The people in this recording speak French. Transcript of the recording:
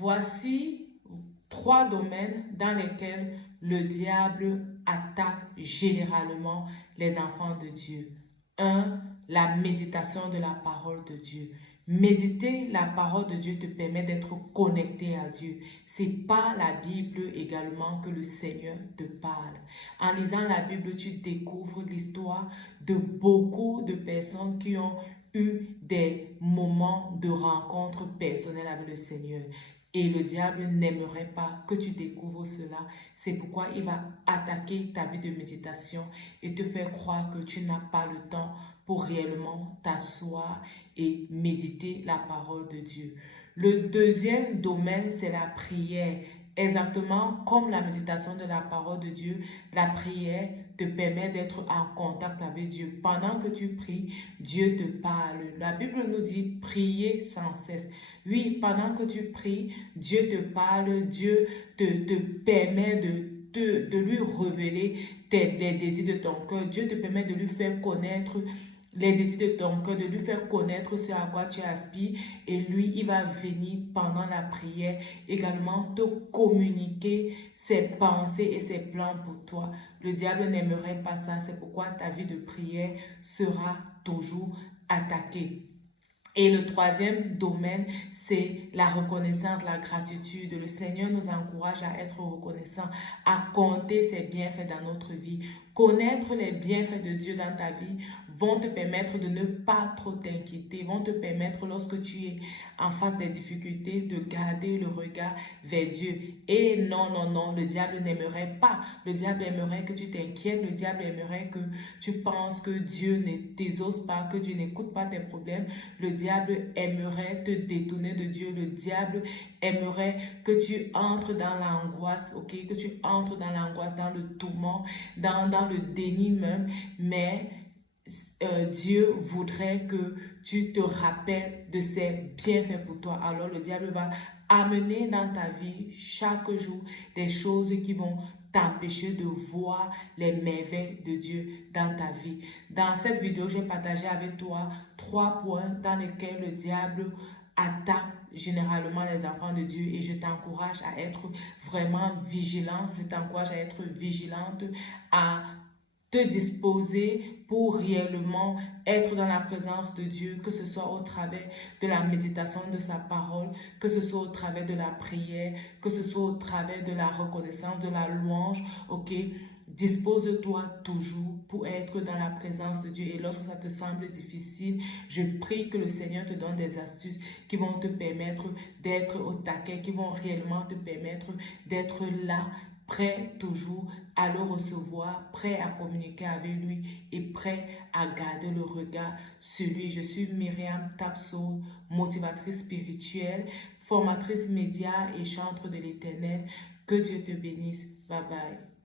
Voici 3 domaines dans lesquels le diable attaque généralement les enfants de Dieu. 1. La méditation de la parole de Dieu. Méditer la parole de Dieu te permet d'être connecté à Dieu. C'est par la Bible également que le Seigneur te parle. En lisant la Bible, tu découvres l'histoire de beaucoup de personnes qui ont eu des moments de rencontre personnelle avec le Seigneur. Et le diable n'aimerait pas que tu découvres cela. C'est pourquoi il va attaquer ta vie de méditation et te faire croire que tu n'as pas le temps pour réellement t'asseoir et méditer la parole de Dieu. Le deuxième domaine, c'est la prière. Exactement comme la méditation de la parole de Dieu, la prière te permet d'être en contact avec Dieu. Pendant que tu pries, Dieu te parle. La Bible nous dit prier sans cesse. Oui, pendant que tu pries, Dieu te parle, Dieu te permet de lui révéler les désirs de ton cœur. Dieu te permet de lui faire connaître les désirs de ton cœur, de lui faire connaître ce à quoi tu aspires. Et lui, il va venir pendant la prière également te communiquer ses pensées et ses plans pour toi. Le diable n'aimerait pas ça, c'est pourquoi ta vie de prière sera toujours attaquée. Et le troisième domaine, c'est la reconnaissance, la gratitude. Le Seigneur nous encourage à être reconnaissant, à compter ses bienfaits dans notre vie. Connaître les bienfaits de Dieu dans ta vie vont te permettre de ne pas trop t'inquiéter, vont te permettre lorsque tu es en face des difficultés de garder le regard vers Dieu. Et non, non, non, le diable n'aimerait pas. Le diable aimerait que tu t'inquiètes, le diable aimerait que tu penses que Dieu ne t'exauce pas, que Dieu n'écoute pas tes problèmes. Le diable aimerait te détourner de Dieu. Le diable aimerait que tu entres dans l'angoisse, ok? Que tu entres dans l'angoisse, dans le tourment, dans le déni même. Mais Dieu voudrait que tu te rappelles de ses bienfaits pour toi. Alors le diable va amener dans ta vie chaque jour des choses qui vont t'empêcher de voir les merveilles de Dieu dans ta vie. Dans cette vidéo, j'ai partagé avec toi 3 points dans lesquels le diable attaque généralement les enfants de Dieu et je t'encourage à être vraiment vigilant. Je t'encourage à être vigilante, à te disposer pour réellement être dans la présence de Dieu, que ce soit au travers de la méditation de sa parole, que ce soit au travers de la prière, que ce soit au travers de la reconnaissance, de la louange, ok? Dispose-toi toujours pour être dans la présence de Dieu et lorsque ça te semble difficile, je prie que le Seigneur te donne des astuces qui vont te permettre d'être au taquet, qui vont réellement te permettre d'être là, prêt toujours à le recevoir, prêt à communiquer avec lui et prêt à garder le regard sur lui. Je suis Myriam Tapso, motivatrice spirituelle, formatrice média et chantre de l'Éternel. Que Dieu te bénisse. Bye bye.